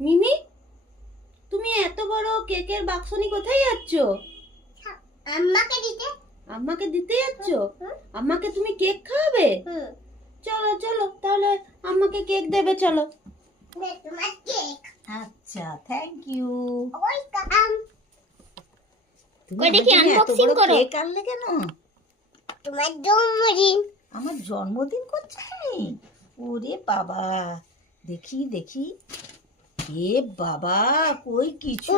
মিমি তুমি এত বড় কেকের বাক্স নিয়ে কোথায় যাচ্ছ? আম্মাকে দিতে। আম্মাকে দিতে যাচ্ছ? আম্মাকে তুমি কেক খাওয়াবে? চলো চলো তাহলে আম্মাকে কেক দেবে চলো। নে তোমার কেক। আচ্ছা থ্যাংক ইউ ওয়েলকাম কই unboxing বড় করো। কেক আনলে কেন? তোমার জন্মদিন। আমার জন্মদিন করছ তুমি? ওরে বাবা দেখি দেখি। এ বাবা কই কিছু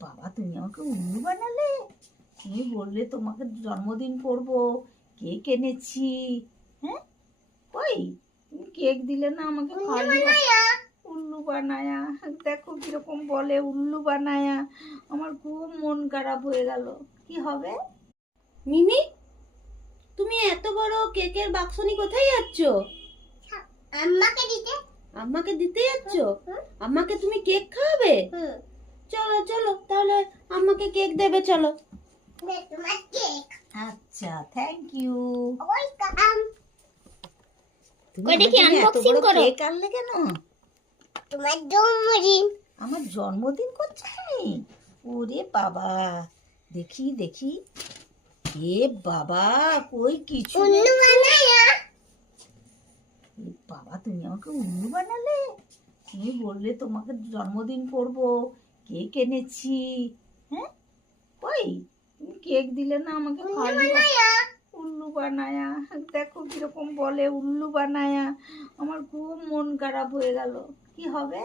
বাবা তুমি আমাকে উন্নু বানালে? তুমি বললে তোমাকে জন্মদিন করব কেক এনেছি। হ্যাঁ? কই তুমি কেক দিলে না আমাকে উল্লু বানায়া। দেখো কীরকম বলে উল্লু বানায়া। আমার খুব মন খারাপ হয়ে গেল। কি হবে? মিমি তুমি এত বড় কেকের বাক্স নিয়ে কোথায় যাচ্ছ? আম্মাকে দিতে? আম্মাকে দিতে যাচ্ছ? আম্মাকে তুমি কেক খাওয়াবে? চলো চলো তাহলে আম্মাকে কেক দেবে চলো। তোমার কেক। আচ্ছা থ্যাংক ইউ ওয়েলকাম বড় করো। কেক আনলে কেন? তোমার জন্মদিন। আমার জন্মদিন করছ তুমি ওরে বাবা। দেখি দেখি। এ বাবা কই কিছু? বানায়া। তুমি আমাকে উল্লু বানালে? তুমি বললে তোমাকে জন্মদিন করব কেক এনেছি। হ্যাঁ? ওই তুমি কেক দিলে না আমাকে উল্লু বানায়া। দেখো কীরকম বলে উল্লু বানায়া। আমার খুব মন খারাপ হয়ে গেল। কি হবে?